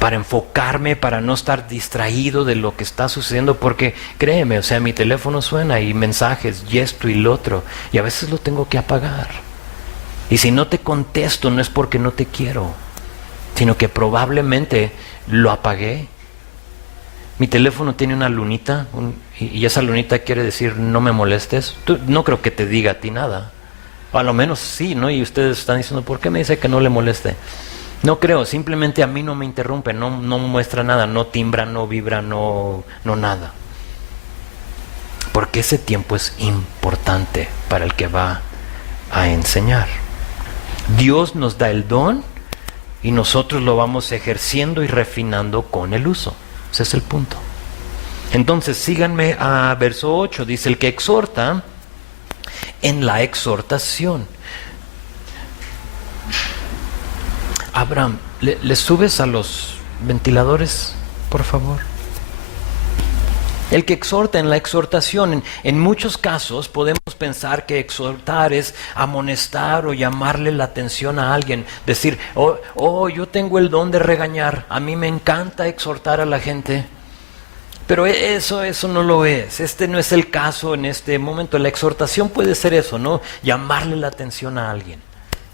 para enfocarme, para no estar distraído de lo que está sucediendo, porque créeme, o sea, mi teléfono suena y mensajes y esto y lo otro, y a veces lo tengo que apagar. Y si no te contesto no es porque no te quiero, sino que probablemente lo apagué. Mi teléfono tiene una lunita, y esa lunita quiere decir no me molestes. No creo que te diga a ti nada, o a lo menos sí, ¿no? Y ustedes están diciendo, ¿por qué me dice que no le moleste? No creo, simplemente a mí no me interrumpe, no muestra nada, no timbra, no vibra, no nada. Porque ese tiempo es importante para el que va a enseñar. Dios nos da el don y nosotros lo vamos ejerciendo y refinando con el uso. Ese es el punto. Entonces síganme a verso 8, dice el que exhorta en la exhortación. Abraham, ¿le subes a los ventiladores, por favor? El que exhorta en la exhortación, en muchos casos podemos pensar que exhortar es amonestar o llamarle la atención a alguien, decir, yo tengo el don de regañar, a mí me encanta exhortar a la gente, pero eso no lo es, este no es el caso en este momento. La exhortación puede ser eso, ¿no? Llamarle la atención a alguien,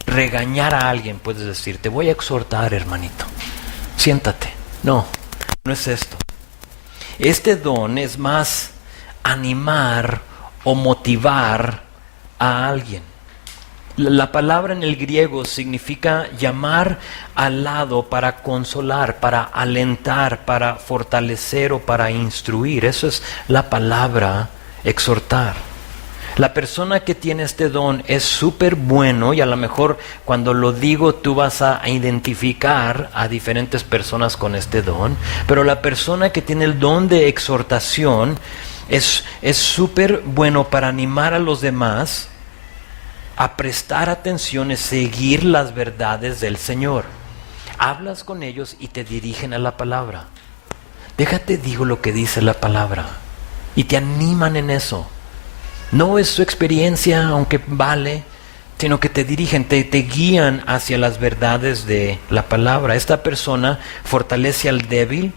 regañar a alguien, puedes decir, te voy a exhortar, hermanito, siéntate. No es esto. Este don es más animar o motivar a alguien. La palabra en el griego significa llamar al lado para consolar, para alentar, para fortalecer o para instruir. Eso es la palabra exhortar. La persona que tiene este don es súper bueno, y a lo mejor cuando lo digo tú vas a identificar a diferentes personas con este don, pero la persona que tiene el don de exhortación es súper bueno para animar a los demás a prestar atención y seguir las verdades del Señor. Hablas con ellos y te dirigen a la palabra. Déjate digo lo que dice la palabra y te animan en eso. No es su experiencia, aunque vale, sino que te dirigen, te guían hacia las verdades de la palabra. Esta persona fortalece al débil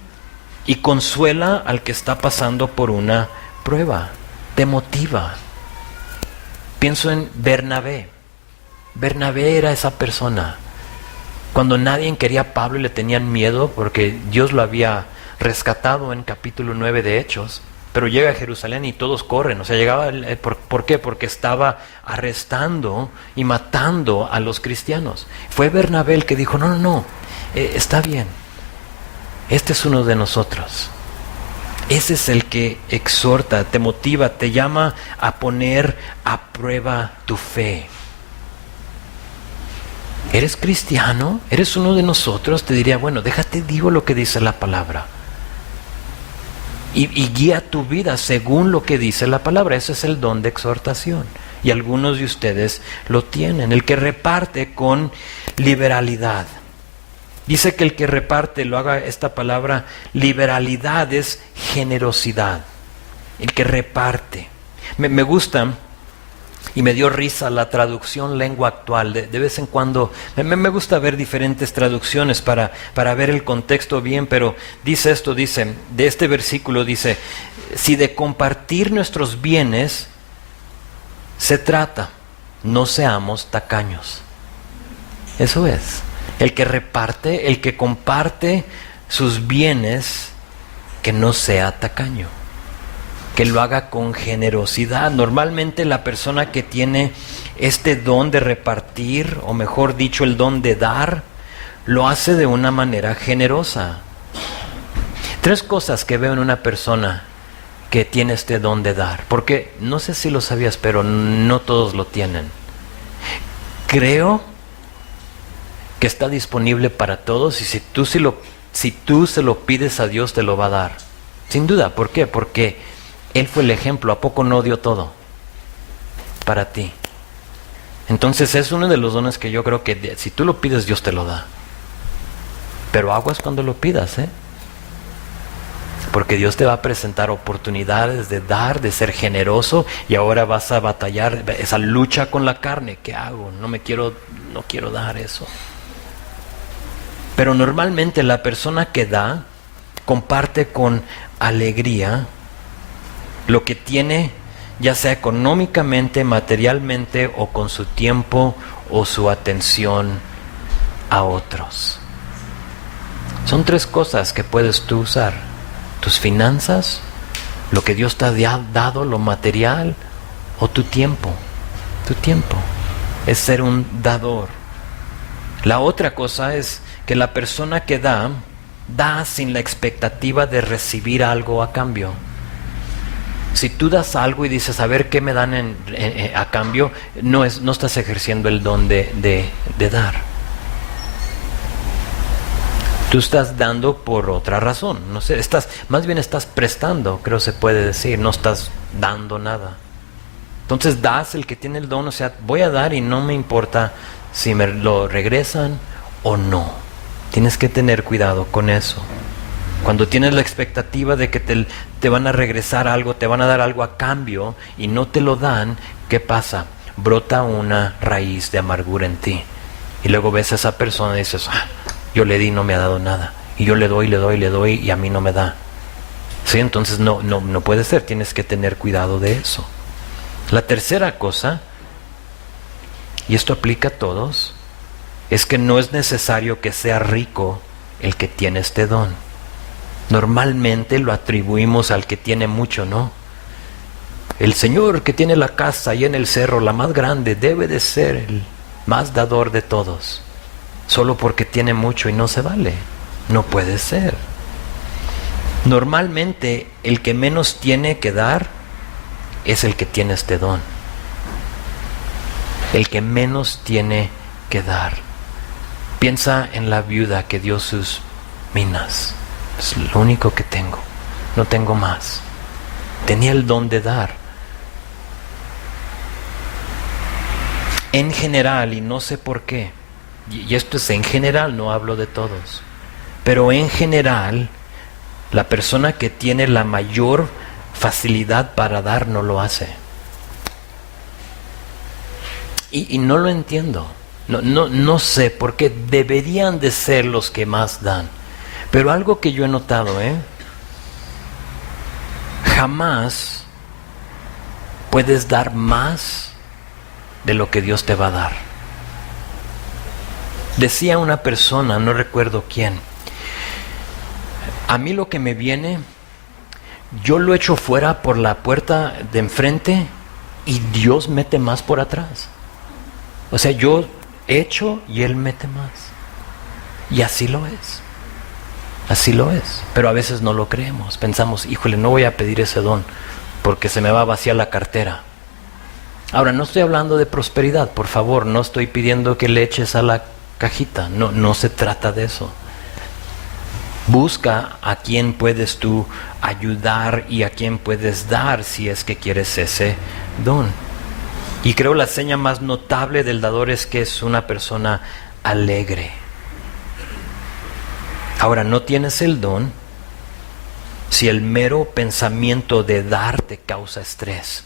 y consuela al que está pasando por una prueba, te motiva. Pienso en Bernabé. Bernabé era esa persona. Cuando nadie quería a Pablo y le tenían miedo porque Dios lo había rescatado en capítulo 9 de Hechos, pero llega a Jerusalén y todos corren. O sea, llegaba, ¿por qué? Porque estaba arrestando y matando a los cristianos. Fue Bernabé el que dijo, no, está bien. Este es uno de nosotros. Ese es el que exhorta, te motiva, te llama a poner a prueba tu fe. ¿Eres cristiano? ¿Eres uno de nosotros? Te diría, bueno, déjate digo lo que dice la palabra. Y guía tu vida según lo que dice la palabra. Ese es el don de exhortación. Y algunos de ustedes lo tienen. El que reparte con liberalidad. Dice que el que reparte, lo haga esta palabra, liberalidad es generosidad. El que reparte. Me gusta y me dio risa la traducción lengua actual. De vez en cuando me gusta ver diferentes traducciones para ver el contexto bien, pero dice esto, de este versículo dice, si de compartir nuestros bienes se trata, no seamos tacaños. Eso es, el que reparte, el que comparte sus bienes, que no sea tacaño. que lo haga con generosidad. Normalmente la persona que tiene este don de repartir, o mejor dicho, el don de dar, lo hace de una manera generosa. 3 cosas que veo en una persona que tiene este don de dar, porque no sé si lo sabías, pero no todos lo tienen. Creo que está disponible para todos, y si tú se lo pides a Dios, te lo va a dar. Sin duda. ¿Por qué? Porque Él fue el ejemplo. ¿A poco no dio todo para ti? Entonces es uno de los dones que yo creo que si tú lo pides, Dios te lo da. Pero aguas cuando lo pidas, porque Dios te va a presentar oportunidades de dar, de ser generoso, y ahora vas a batallar esa lucha con la carne. ¿Qué hago? No quiero dar eso. Pero normalmente la persona que da comparte con alegría lo que tiene, ya sea económicamente, materialmente, o con su tiempo o su atención a otros. Son 3 cosas que puedes tú usar: tus finanzas, lo que Dios te ha dado, lo material, o tu tiempo. Tu tiempo es ser un dador. La otra cosa es que la persona que da sin la expectativa de recibir algo a cambio. Si tú das algo y dices, a ver qué me dan a cambio, no estás ejerciendo el don de dar. Tú estás dando por otra razón. No sé, más bien estás prestando, creo se puede decir, no estás dando nada. Entonces das, el que tiene el don, o sea, voy a dar y no me importa si me lo regresan o no. Tienes que tener cuidado con eso. Cuando tienes la expectativa de que te van a regresar algo, te van a dar algo a cambio, y no te lo dan, ¿qué pasa? Brota una raíz de amargura en ti. Y luego ves a esa persona y dices, yo le di y no me ha dado nada. Y yo le doy y a mí no me da. Sí, entonces no puede ser. Tienes que tener cuidado de eso. La tercera cosa, y esto aplica a todos, es que no es necesario que sea rico el que tiene este don. Normalmente lo atribuimos al que tiene mucho, ¿no? El señor que tiene la casa allá en el cerro, la más grande, debe de ser el más dador de todos. Solo porque tiene mucho, y no se vale. No puede ser. Normalmente el que menos tiene que dar es el que tiene este don. El que menos tiene que dar. Piensa en la viuda que dio sus minas. Es lo único que tengo. No tengo más. Tenía el don de dar. En general, y no sé por qué, y esto es en general, no hablo de todos, pero en general, la persona que tiene la mayor facilidad para dar no lo hace. Y no lo entiendo. No sé por qué deberían de ser los que más dan. Pero algo que yo he notado, jamás puedes dar más de lo que Dios te va a dar. Decía una persona, no recuerdo quién, a mí lo que me viene, yo lo echo fuera por la puerta de enfrente y Dios mete más por atrás. O sea, yo echo y Él mete más. Y así lo es. Así lo es. Pero a veces no lo creemos. Pensamos, híjole, no voy a pedir ese don porque se me va a vaciar la cartera. Ahora, no estoy hablando de prosperidad, por favor. No estoy pidiendo que le eches a la cajita. No se trata de eso. Busca a quién puedes tú ayudar y a quién puedes dar si es que quieres ese don. Y creo la seña más notable del dador es que es una persona alegre. Ahora, no tienes el don si el mero pensamiento de dar te causa estrés.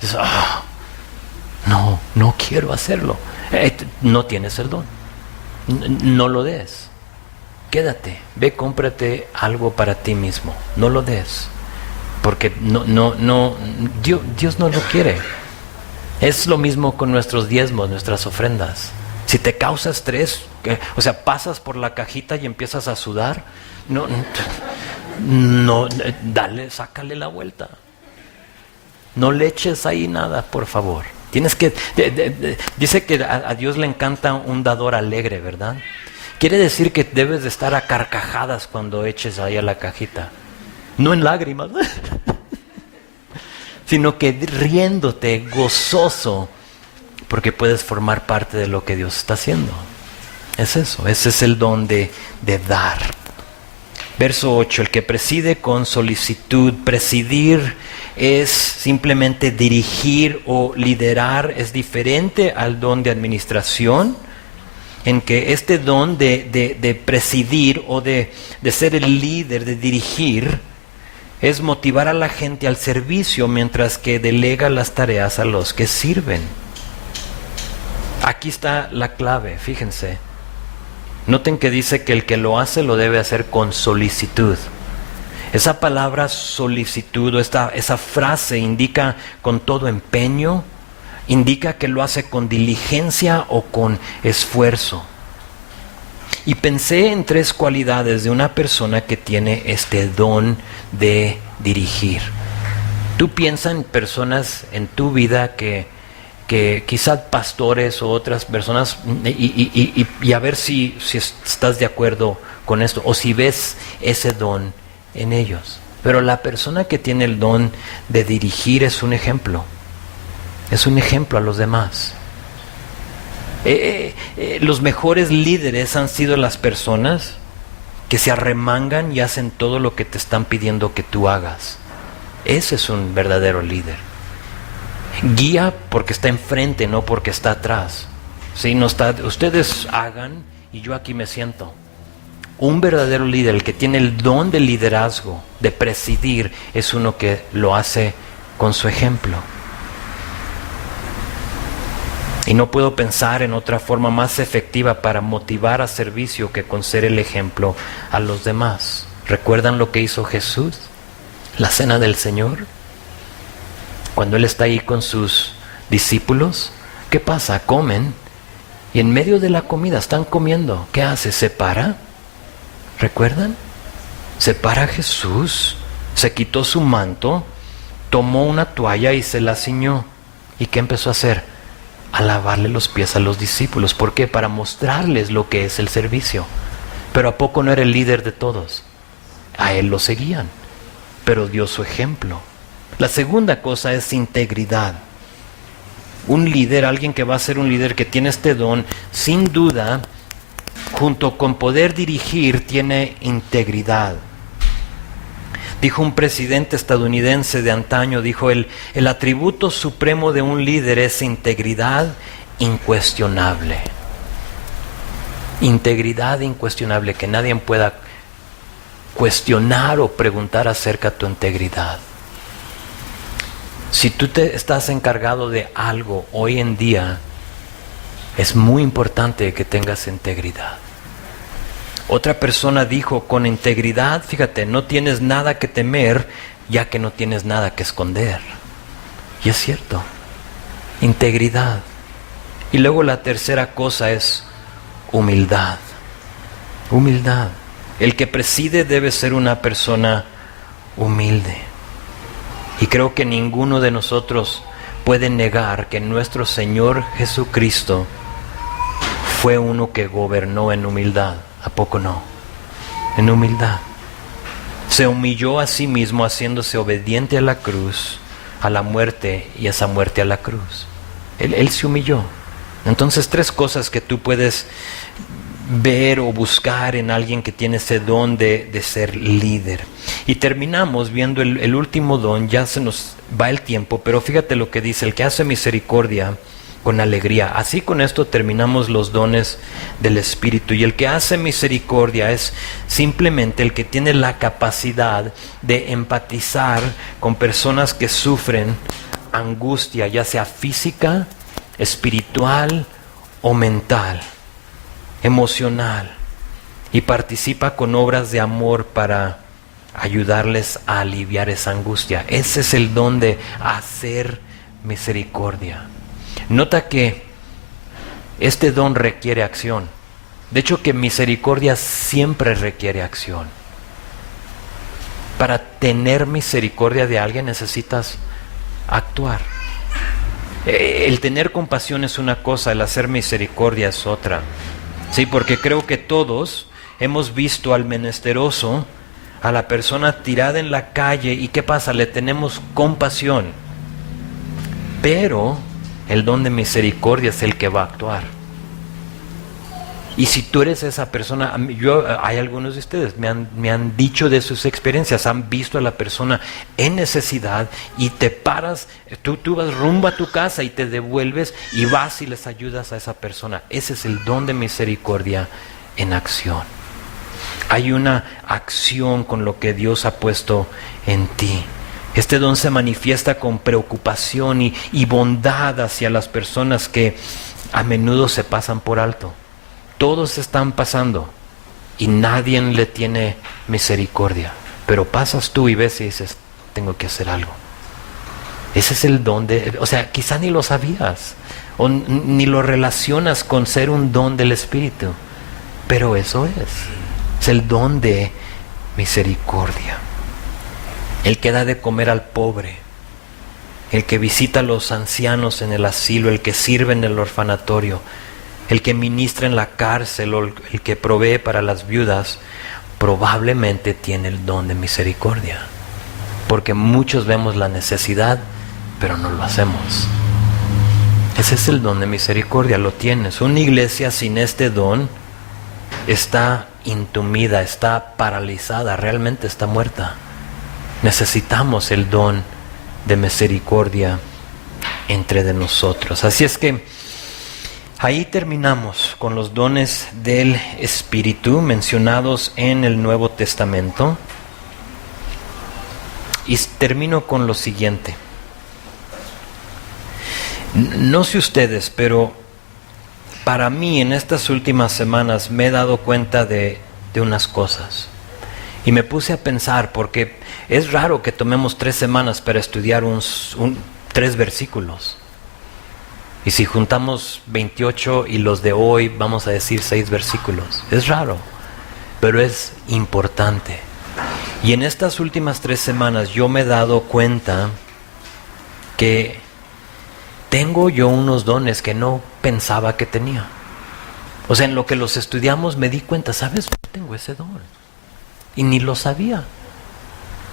Dices, no quiero hacerlo. No tienes el don. No lo des. Quédate, ve, cómprate algo para ti mismo. No lo des. Porque Dios no lo quiere. Es lo mismo con nuestros diezmos, nuestras ofrendas. Si te causa estrés, o sea, pasas por la cajita y empiezas a sudar, dale, sácale la vuelta. No le eches ahí nada, por favor. Tienes que, dice que a Dios le encanta un dador alegre, ¿verdad? Quiere decir que debes de estar a carcajadas cuando eches ahí a la cajita. No en lágrimas, sino que riéndote, gozoso, porque puedes formar parte de lo que Dios está haciendo. Es eso, ese es el don de dar. Verso 8, el que preside con solicitud. Presidir es simplemente dirigir o liderar, es diferente al don de administración, en que este don de presidir o de ser el líder, de dirigir, es motivar a la gente al servicio, mientras que delega las tareas a los que sirven. Aquí está la clave, fíjense. Noten que dice que el que lo hace lo debe hacer con solicitud. Esa palabra solicitud o esa frase indica con todo empeño, indica que lo hace con diligencia o con esfuerzo. Y pensé en 3 cualidades de una persona que tiene este don de dirigir. Tú piensa en personas en tu vida que quizás pastores o otras personas, y a ver si estás de acuerdo con esto, o si ves ese don en ellos. Pero la persona que tiene el don de dirigir es un ejemplo a los demás. Los mejores líderes han sido las personas que se arremangan y hacen todo lo que te están pidiendo que tú hagas. Ese es un verdadero líder. Guía porque está enfrente, no porque está atrás. ¿Sí? No está, ustedes hagan y yo aquí me siento. Un verdadero líder, el que tiene el don de liderazgo, de presidir, es uno que lo hace con su ejemplo. Y no puedo pensar en otra forma más efectiva para motivar a servicio que con ser el ejemplo a los demás. ¿Recuerdan lo que hizo Jesús? La cena del Señor. Cuando Él está ahí con sus discípulos, ¿qué pasa? Comen y en medio de la comida están comiendo. ¿Qué hace? ¿Se para? ¿Recuerdan? Se para Jesús, se quitó su manto, tomó una toalla y se la ciñó. ¿Y qué empezó a hacer? A lavarle los pies a los discípulos. ¿Por qué? Para mostrarles lo que es el servicio. Pero ¿a poco no era el líder de todos? A Él lo seguían, pero dio su ejemplo. La segunda cosa es integridad. Un líder, alguien que va a ser un líder que tiene este don, sin duda, junto con poder dirigir, tiene integridad. Dijo un presidente estadounidense de antaño, dijo, el atributo supremo de un líder es integridad incuestionable. Integridad incuestionable, que nadie pueda cuestionar o preguntar acerca de tu integridad. Si tú te estás encargado de algo hoy en día, es muy importante que tengas integridad. Otra persona dijo, con integridad, fíjate, no tienes nada que temer, ya que no tienes nada que esconder. Y es cierto, integridad. Y luego la tercera cosa es humildad. Humildad. El que preside debe ser una persona humilde. Y creo que ninguno de nosotros puede negar que nuestro Señor Jesucristo fue uno que gobernó en humildad. ¿A poco no? En humildad. Se humilló a sí mismo haciéndose obediente a la cruz, a la muerte y esa muerte a la cruz. Él se humilló. Entonces 3 cosas que tú puedes ver o buscar en alguien que tiene ese don de ser líder. Y terminamos viendo el último don. Ya se nos va el tiempo, pero fíjate lo que dice: el que hace misericordia con alegría. Así con esto terminamos los dones del Espíritu. Y el que hace misericordia es simplemente el que tiene la capacidad de empatizar con personas que sufren angustia, ya sea física, espiritual o mental, emocional, y participa con obras de amor para ayudarles a aliviar esa angustia. Ese es el don de hacer misericordia. Nota que este don requiere acción. De hecho, que misericordia siempre requiere acción. Para tener misericordia de alguien necesitas actuar. El tener compasión es una cosa, el hacer misericordia es otra. Sí, porque creo que todos hemos visto al menesteroso, a la persona tirada en la calle, y ¿qué pasa? Le tenemos compasión. Pero el don de misericordia es el que va a actuar. Y si tú eres esa persona, hay algunos de ustedes, me han dicho de sus experiencias, han visto a la persona en necesidad y te paras, tú vas rumbo a tu casa y te devuelves y vas y les ayudas a esa persona. Ese es el don de misericordia en acción. Hay una acción con lo que Dios ha puesto en ti. Este don se manifiesta con preocupación y bondad hacia las personas que a menudo se pasan por alto. Todos están pasando y nadie le tiene misericordia. Pero pasas tú y ves y dices, tengo que hacer algo. Ese es el don quizá ni lo sabías o ni lo relacionas con ser un don del Espíritu. Pero eso es el don de misericordia. El que da de comer al pobre, el que visita a los ancianos en el asilo, el que sirve en el orfanatorio, el que ministra en la cárcel o el que provee para las viudas, probablemente tiene el don de misericordia. Porque muchos vemos la necesidad, pero no lo hacemos. Ese es el don de misericordia, lo tienes. Una iglesia sin este don está intumida, está paralizada, realmente está muerta. Necesitamos el don de misericordia entre de nosotros. Así es que ahí terminamos con los dones del Espíritu mencionados en el Nuevo Testamento. Y termino con lo siguiente. No sé ustedes, pero para mí en estas últimas semanas me he dado cuenta de unas cosas. Y me puse a pensar, porque es raro que tomemos 3 semanas para estudiar 3 versículos. Y si juntamos 28 y los de hoy, vamos a decir 6 versículos. Es raro, pero es importante. Y en estas últimas 3 semanas yo me he dado cuenta que tengo yo unos dones que no pensaba que tenía. O sea, en lo que los estudiamos me di cuenta, ¿sabes? Yo tengo ese don. Y ni lo sabía.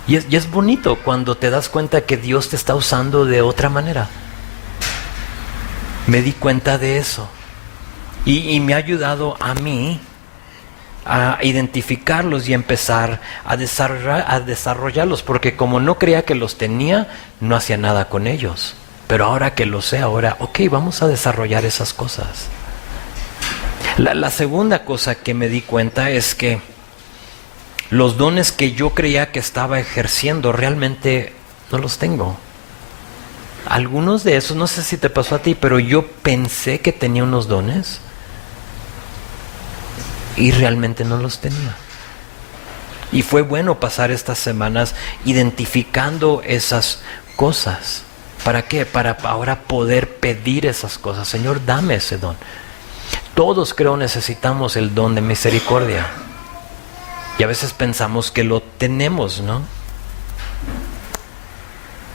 Y es bonito cuando te das cuenta que Dios te está usando de otra manera. Me di cuenta de eso. Y me ha ayudado a mí a identificarlos y empezar a desarrollarlos. Porque como no creía que los tenía, no hacía nada con ellos. Pero ahora que lo sé, ok, vamos a desarrollar esas cosas. La segunda cosa que me di cuenta es que los dones que yo creía que estaba ejerciendo realmente no los tengo. Algunos de esos, no sé si te pasó a ti, pero yo pensé que tenía unos dones y realmente no los tenía. Y fue bueno pasar estas semanas identificando esas cosas. ¿Para qué? Para ahora poder pedir esas cosas. Señor, dame ese don. Todos creo necesitamos el don de misericordia. Y a veces pensamos que lo tenemos, ¿no?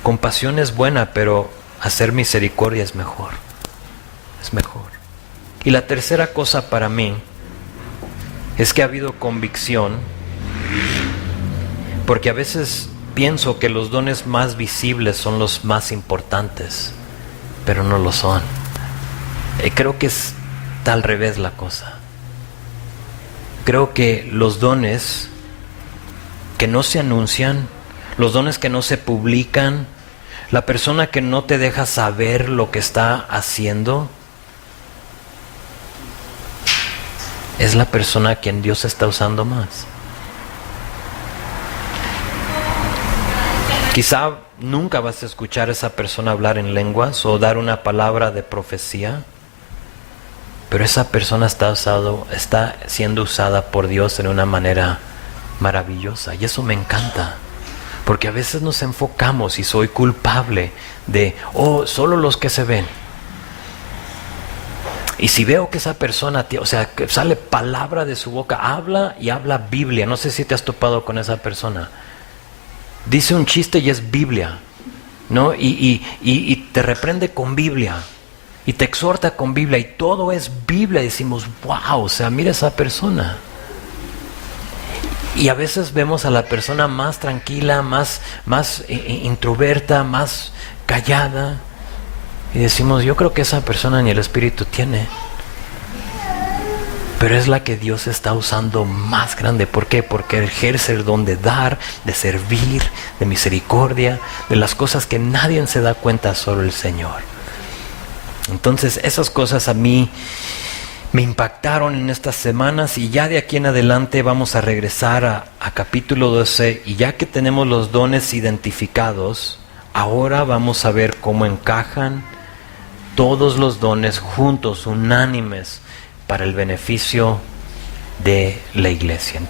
Compasión es buena, pero hacer misericordia es mejor. Es mejor. Y la tercera cosa para mí es que ha habido convicción, porque a veces pienso que los dones más visibles son los más importantes, pero no lo son. Creo que está al revés la cosa. Creo que los dones que no se anuncian, los dones que no se publican, la persona que no te deja saber lo que está haciendo, es la persona a quien Dios está usando más. Quizá nunca vas a escuchar a esa persona hablar en lenguas o dar una palabra de profecía, pero esa persona está siendo usada por Dios en una manera maravillosa, y eso me encanta. Porque a veces nos enfocamos, y soy culpable de, solo los que se ven. Y si veo que esa persona, que sale palabra de su boca, habla y habla Biblia. No sé si te has topado con esa persona. Dice un chiste y es Biblia. ¿no? Y te reprende con Biblia. Y te exhorta con Biblia. Y todo es Biblia. Y decimos, wow, o sea, mira esa persona. Y a veces vemos a la persona más tranquila, más introverta, más callada. Y decimos, yo creo que esa persona ni el Espíritu tiene. Pero es la que Dios está usando más grande. ¿Por qué? Porque ejerce el don de dar, de servir, de misericordia, de las cosas que nadie se da cuenta, solo el Señor. Entonces esas cosas a mí me impactaron en estas semanas, y ya de aquí en adelante vamos a regresar a capítulo 12, y ya que tenemos los dones identificados, ahora vamos a ver cómo encajan todos los dones juntos, unánimes, para el beneficio de la iglesia.